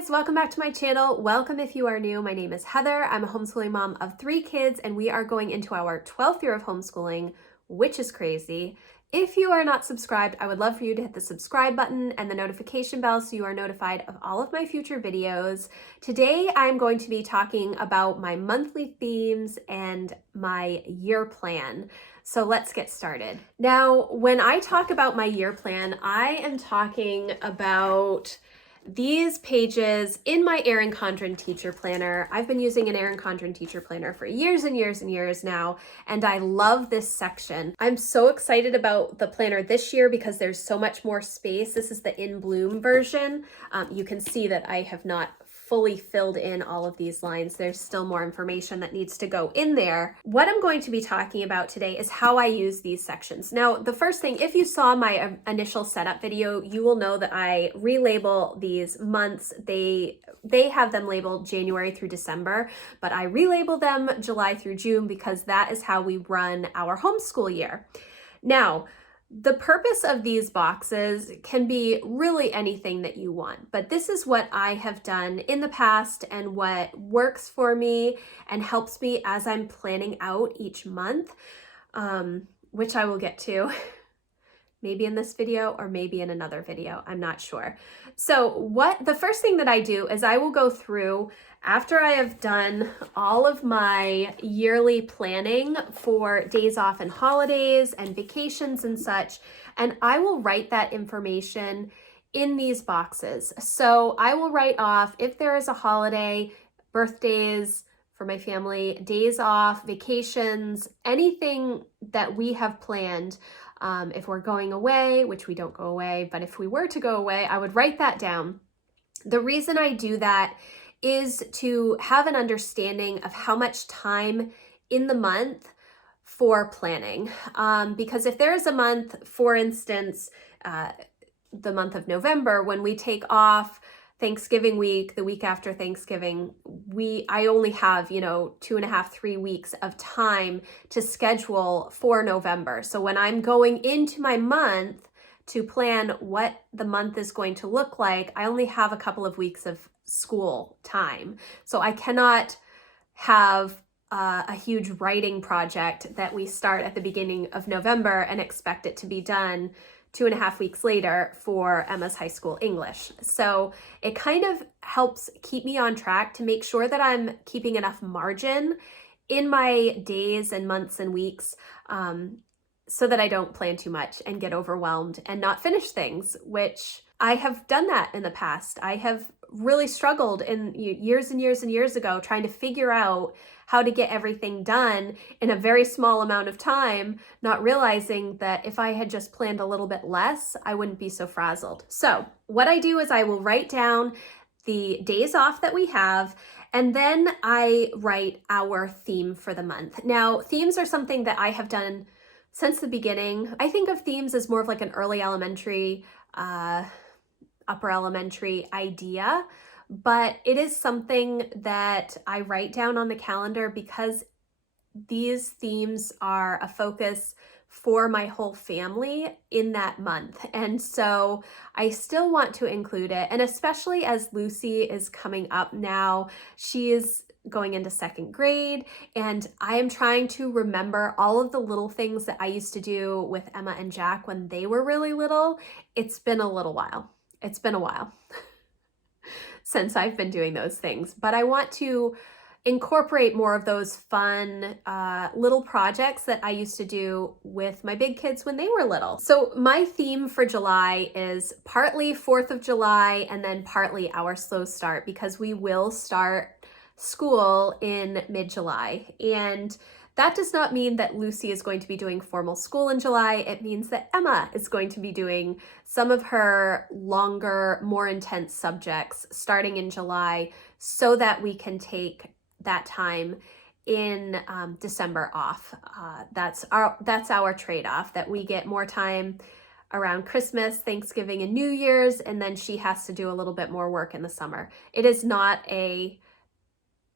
guys, welcome back to my channel. Welcome if you are new. My name is Heather. I'm a homeschooling mom of 3 kids and we are going into our 12th year of homeschooling, which is crazy. If you are not subscribed, I would love for you to hit the subscribe button and the notification bell so you are notified of all of my future videos. Today, I'm going to be talking about my monthly themes and my year plan. So let's get started. Now, when I talk about my year plan, I am talking about these pages in my Erin Condren teacher planner. I've been using an Erin Condren teacher planner for years and years and years now, and I love this section. I'm so excited about the planner this year because there's so much more space. This is the In Bloom version. You can see that I have not fully filled in all of these lines. There's still more information that needs to go in there. What I'm going to be talking about today is how I use these sections. Now, the first thing, if you saw my initial setup video, you will know that I relabel these months. They have them labeled January through December, but I relabel them July through June because that is how we run our homeschool year. Now, the purpose of these boxes can be really anything that you want, but this is what I have done in the past and what works for me and helps me as I'm planning out each month, which I will get to maybe in this video or maybe in another video, I'm not sure. So the first thing that I do is I will go through after I have done all of my yearly planning for days off and holidays and vacations and such, and I will write that information in these boxes. So I will write off if there is a holiday, birthdays for my family, days off, vacations, anything that we have planned. If we're going away, which we don't go away, but if we were to go away, I would write that down. The reason I do that is to have an understanding of how much time in the month for planning. Because if there is a month, for instance, the month of November, when we take off Thanksgiving week, the week after Thanksgiving, I only have, 2.5, 3 weeks of time to schedule for November. So when I'm going into my month to plan what the month is going to look like, I only have a couple of weeks of school time. So I cannot have a huge writing project that we start at the beginning of November and expect it to be done 2.5 weeks later for Emma's high school English. So it kind of helps keep me on track to make sure that I'm keeping enough margin in my days and months and weeks so that I don't plan too much and get overwhelmed and not finish things, which I have done that in the past. I have really struggled in years and years and years ago trying to figure out how to get everything done in a very small amount of time, not realizing that if I had just planned a little bit less, I wouldn't be so frazzled. So what I do is I will write down the days off that we have, and then I write our theme for the month. Now, themes are something that I have done since the beginning. I think of themes as more of like an early elementary, upper elementary idea, but it is something that I write down on the calendar because these themes are a focus for my whole family in that month. And so I still want to include it. And especially as Lucy is coming up now, she is going into 2nd grade, and I am trying to remember all of the little things that I used to do with Emma and Jack when they were really little. It's been a little while. It's been a while since I've been doing those things, but I want to incorporate more of those fun little projects that I used to do with my big kids when they were little. So my theme for July is partly 4th of July and then partly our slow start, because we will start school in mid-July. And that does not mean that Lucy is going to be doing formal school in July. It means that Emma is going to be doing some of her longer, more intense subjects starting in July so that we can take that time in December off. That's our trade-off, that we get more time around Christmas, Thanksgiving, and New Year's, and then she has to do a little bit more work in the summer. It is not a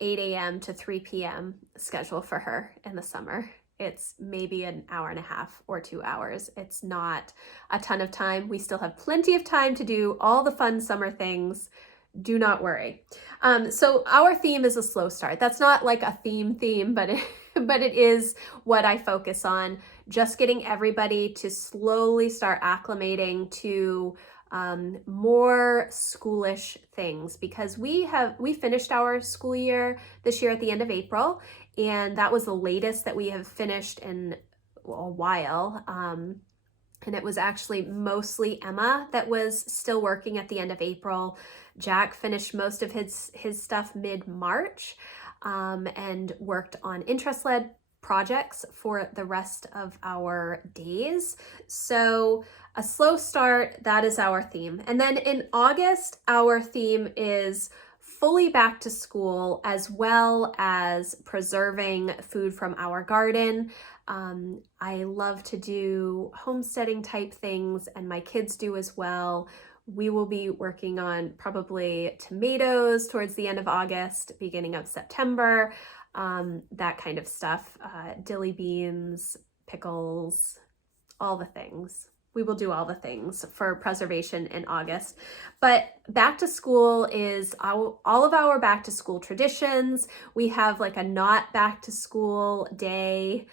8 a.m. to 3 p.m. schedule for her in the summer. It's maybe an hour and a half or 2 hours. It's not a ton of time. We still have plenty of time to do all the fun summer things do not worry. So our theme is a slow start. That's not like a theme, but but it is what I focus on, just getting everybody to slowly start acclimating to more schoolish things, because we finished our school year this year at the end of April, and that was the latest that we have finished in a while. And it was actually mostly Emma that was still working at the end of April. Jack finished most of his stuff mid-March, and worked on interest-led projects for the rest of our days. So a slow start, that is our theme. And then in August, our theme is fully back to school, as well as preserving food from our garden. I love to do homesteading type things, and my kids do as well. We will be working on probably tomatoes towards the end of August, beginning of September, that kind of stuff, dilly beans, pickles, all the things. We will do all the things for preservation in August. But back to school is all of our back to school traditions. We have like a not back to school day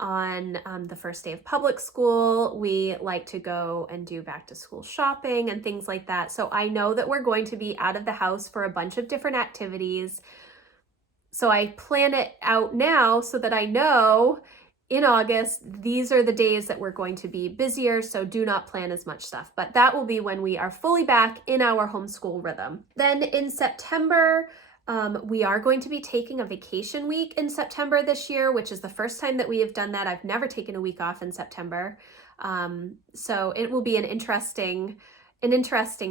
on the first day of public school. We like to go and do back to school shopping and things like that. So I know that we're going to be out of the house for a bunch of different activities. So I plan it out now so that I know in August, these are the days that we're going to be busier, so do not plan as much stuff. But that will be when we are fully back in our homeschool rhythm. Then in September, we are going to be taking a vacation week in September this year, which is the first time that we have done that. I've never taken a week off in September. So it will be an interesting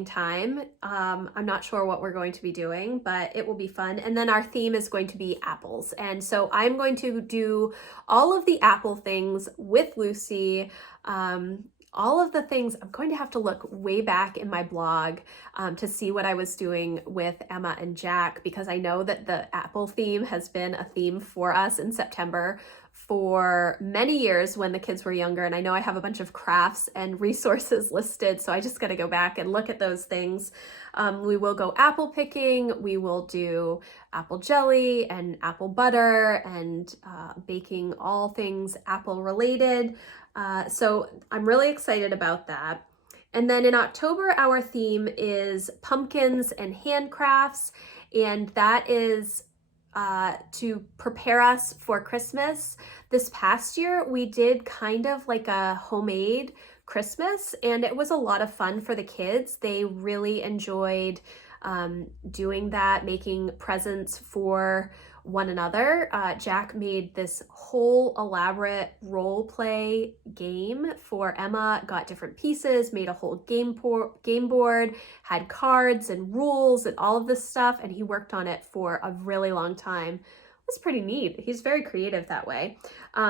time. I'm not sure what we're going to be doing, but it will be fun. And then our theme is going to be apples. And so I'm going to do all of the apple things with Lucy. All of the things, I'm going to have to look way back in my blog to see what I was doing with Emma and Jack, because I know that the apple theme has been a theme for us in September for many years when the kids were younger. And I know I have a bunch of crafts and resources listed, so I just got to go back and look at those things. We will go apple picking. We will do apple jelly and apple butter and baking all things apple related. So I'm really excited about that. And then in October, our theme is pumpkins and handcrafts, and that is to prepare us for Christmas. This past year, we did kind of like a homemade Christmas, and it was a lot of fun for the kids. They really enjoyed doing that, making presents for one another. Jack made this whole elaborate role play game for Emma, got different pieces, made a whole game board, had cards and rules and all of this stuff, and he worked on it for a really long time. It was pretty neat. He's very creative that way.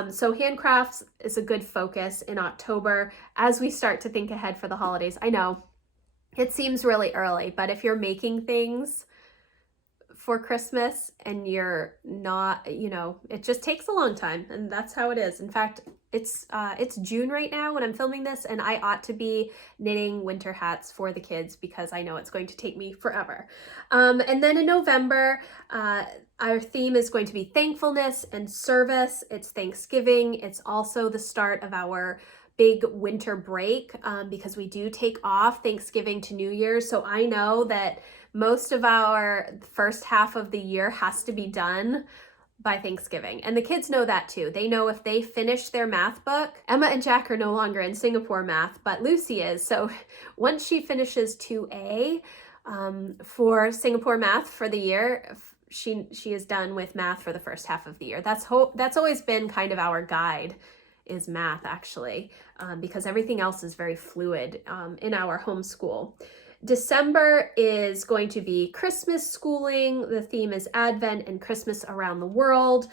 So handcrafts is a good focus in October as we start to think ahead for the holidays. I know it seems really early, but if you're making things for Christmas and you're not, it just takes a long time, and that's how it is. In fact, it's June right now when I'm filming this, and I ought to be knitting winter hats for the kids because I know it's going to take me forever. And then in November, our theme is going to be thankfulness and service. It's Thanksgiving. It's also the start of our big winter break, because we do take off Thanksgiving to New Year's. So I know that most of our first half of the year has to be done by Thanksgiving. And the kids know that too. They know if they finish their math book, Emma and Jack are no longer in Singapore math, but Lucy is. So once she finishes 2A for Singapore math for the year, she is done with math for the first half of the year. That's always been kind of our guide, is math actually, because everything else is very fluid in our homeschool. December is going to be Christmas schooling. The theme is Advent and Christmas around the world.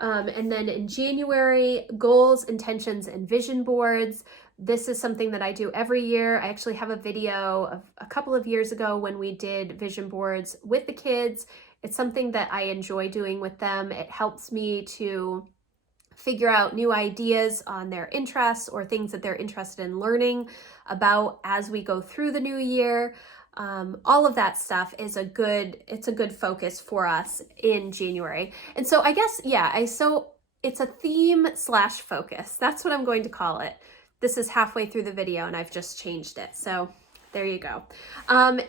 And then in January, goals, intentions, and vision boards. This is something that I do every year. I actually have a video of a couple of years ago when we did vision boards with the kids. It's something that I enjoy doing with them. It helps me to figure out new ideas on their interests or things that they're interested in learning about as we go through the new year. all of that stuff is it's a good focus for us in January. And so I guess, yeah, so it's a theme slash focus. That's what I'm going to call it. This is halfway through the video and I've just changed it. So there you go.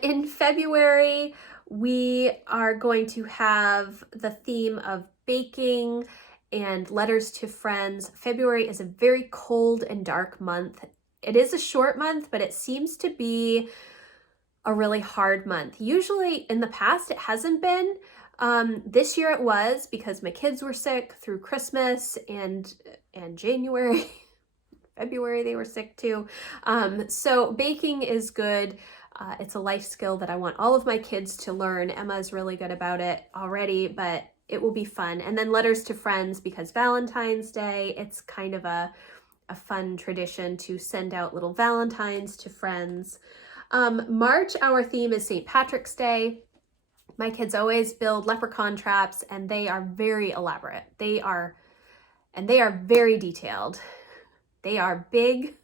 In February, we are going to have the theme of baking and letters to friends. February is a very cold and dark month. It is a short month, but it seems to be a really hard month. Usually in the past, it hasn't been. This year it was because my kids were sick through Christmas and January. February they were sick too. So baking is good. It's a life skill that I want all of my kids to learn. Emma's really good about it already, but it will be fun. And then letters to friends, because Valentine's Day, it's kind of a fun tradition to send out little Valentines to friends. March, our theme is St. Patrick's Day. My kids always build leprechaun traps and they are very elaborate. They are very detailed. They are big.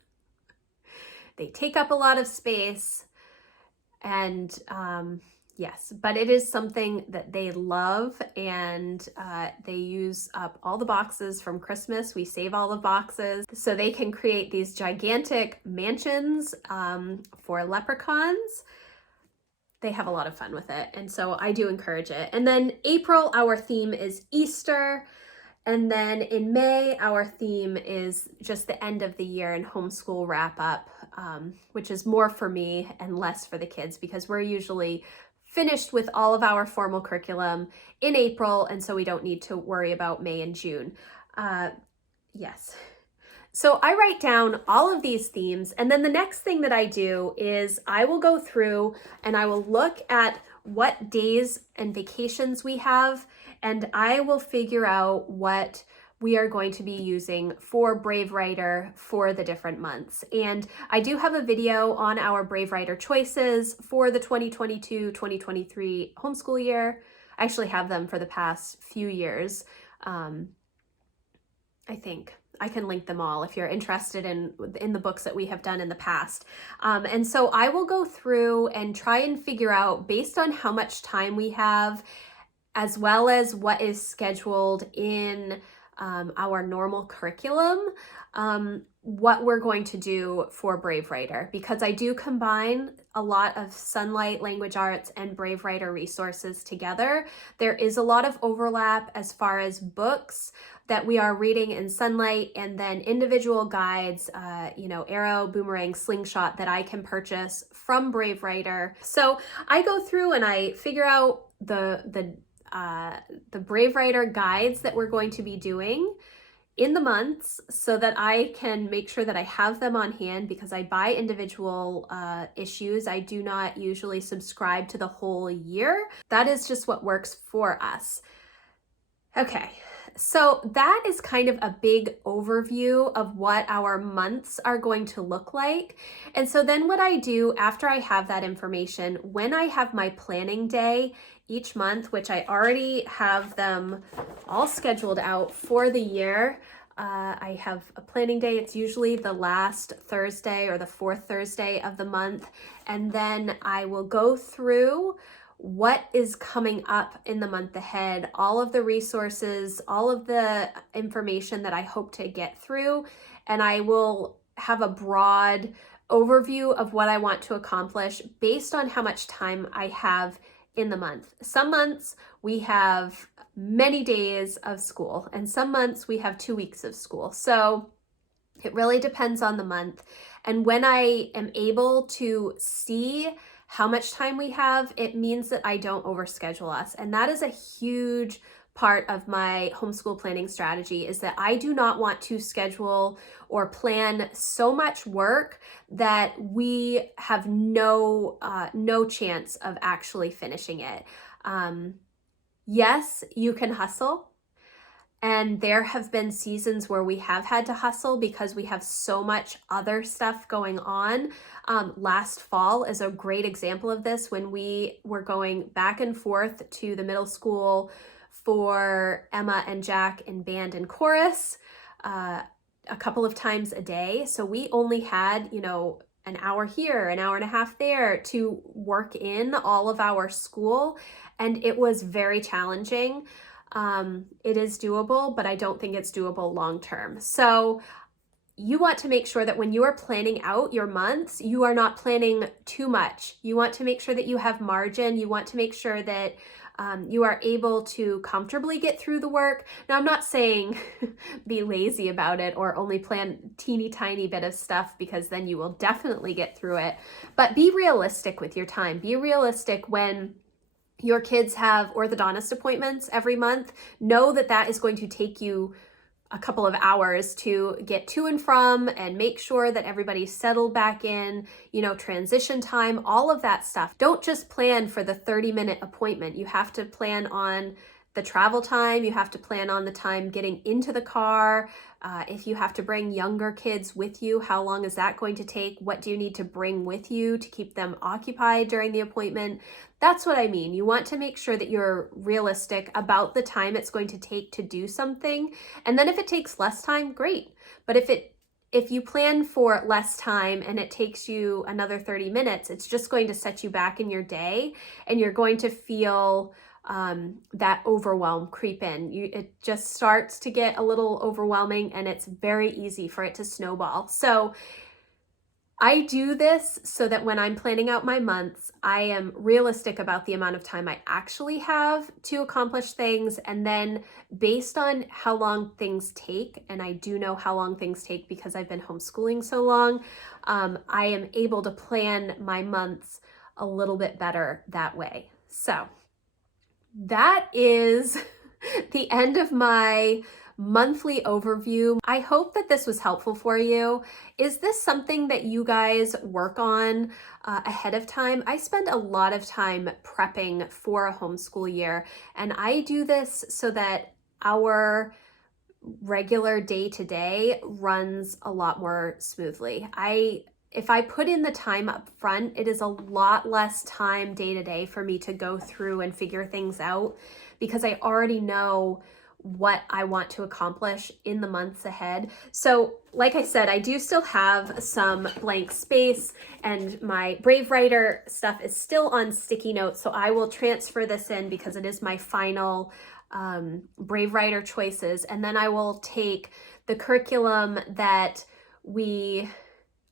They take up a lot of space. And yes, but it is something that they love, and they use up all the boxes from Christmas. We save all the boxes so they can create these gigantic mansions for leprechauns. They have a lot of fun with it, and so I do encourage it. And then April, our theme is Easter. And then in May, our theme is just the end of the year and homeschool wrap up, which is more for me and less for the kids, because we're usually finished with all of our formal curriculum in April, and so we don't need to worry about May and June. Yes. So I write down all of these themes, and then the next thing that I do is I will go through and I will look at what days and vacations we have, and I will figure out what we are going to be using for Brave Writer for the different months. And I do have a video on our Brave Writer choices for the 2022-2023 homeschool year. I actually have them for the past few years. I think I can link them all if you're interested in the books that we have done in the past. And so I will go through and try and figure out, based on how much time we have, as well as what is scheduled in our normal curriculum, what we're going to do for Brave Writer, because I do combine a lot of Sunlight Language Arts and Brave Writer resources together. There is a lot of overlap as far as books that we are reading in Sunlight, and then individual guides, Arrow, Boomerang, Slingshot, that I can purchase from Brave Writer. So I go through and I figure out the Brave Writer guides that we're going to be doing in the months, so that I can make sure that I have them on hand, because I buy individual issues. I do not usually subscribe to the whole year. That is just what works for us. Okay, so that is kind of a big overview of what our months are going to look like. And so then what I do after I have that information, when I have my planning day each month, which I already have them all scheduled out for the year, I have a planning day. It's usually the last Thursday or the fourth Thursday of the month. And then I will go through what is coming up in the month ahead, all of the resources, all of the information that I hope to get through, and I will have a broad overview of what I want to accomplish based on how much time I have in the month. Some months we have many days of school, and some months we have 2 weeks of school. So it really depends on the month. And when I am able to see how much time we have, it means that I don't overschedule us. And that is a huge part of my homeschool planning strategy, is that I do not want to schedule or plan so much work that we have no chance of actually finishing it. Yes, you can hustle. And there have been seasons where we have had to hustle because we have so much other stuff going on. Last fall is a great example of this, when we were going back and forth to the middle school for Emma and Jack in band and chorus a couple of times a day. So we only had, an hour here, an hour and a half there to work in all of our school. And it was very challenging. It is doable, but I don't think it's doable long term. So you want to make sure that when you are planning out your months, you are not planning too much. You want to make sure that you have margin. You want to make sure that you are able to comfortably get through the work. Now, I'm not saying be lazy about it or only plan teeny tiny bit of stuff, because then you will definitely get through it. But be realistic with your time. Be realistic when your kids have orthodontist appointments every month. Know that that is going to take you a couple of hours to get to and from, and make sure that everybody's settled back in, transition time, all of that stuff. Don't just plan for the 30-minute appointment. You have to plan on the travel time. You have to plan on the time getting into the car. If you have to bring younger kids with you, how long is that going to take? What do you need to bring with you to keep them occupied during the appointment? That's what I mean. You want to make sure that you're realistic about the time it's going to take to do something. And then if it takes less time, great. But if you plan for less time and it takes you another 30 minutes, it's just going to set you back in your day, and you're going to feel that overwhelm creep in. It just starts to get a little overwhelming, and it's very easy for it to snowball. So I do this so that when I'm planning out my months, I am realistic about the amount of time I actually have to accomplish things. And then based on how long things take, and I do know how long things take because I've been homeschooling so long, I am able to plan my months a little bit better that way. So that is the end of my monthly overview. I hope that this was helpful for you. Is this something that you guys work on ahead of time? I spend a lot of time prepping for a homeschool year, and I do this so that our regular day-to-day runs a lot more smoothly. If I put in the time up front, it is a lot less time day to day for me to go through and figure things out, because I already know what I want to accomplish in the months ahead. So like I said, I do still have some blank space, and my Brave Writer stuff is still on sticky notes. So I will transfer this in because it is my final Brave Writer choices. And then I will take the curriculum that we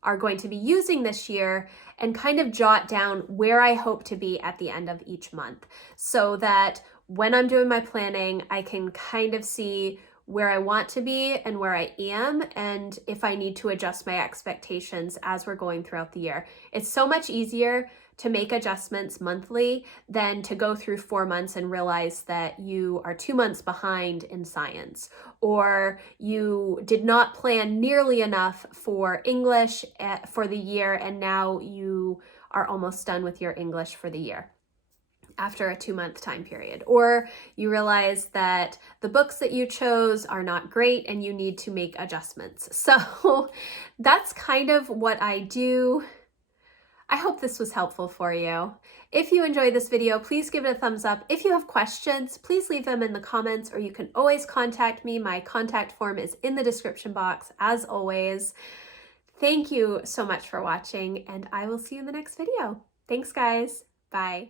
are going to be using this year and kind of jot down where I hope to be at the end of each month, so that when I'm doing my planning, I can kind of see where I want to be and where I am, and if I need to adjust my expectations as we're going throughout the year. It's so much easier to make adjustments monthly than to go through 4 months and realize that you are 2 months behind in science, or you did not plan nearly enough for English for the year, and now you are almost done with your English for the year after a 2-month time period. Or you realize that the books that you chose are not great and you need to make adjustments. So that's kind of what I do. I hope this was helpful for you. If you enjoyed this video, please give it a thumbs up. If you have questions, please leave them in the comments, or you can always contact me. My contact form is in the description box, as always. Thank you so much for watching, and I will see you in the next video. Thanks, guys. Bye.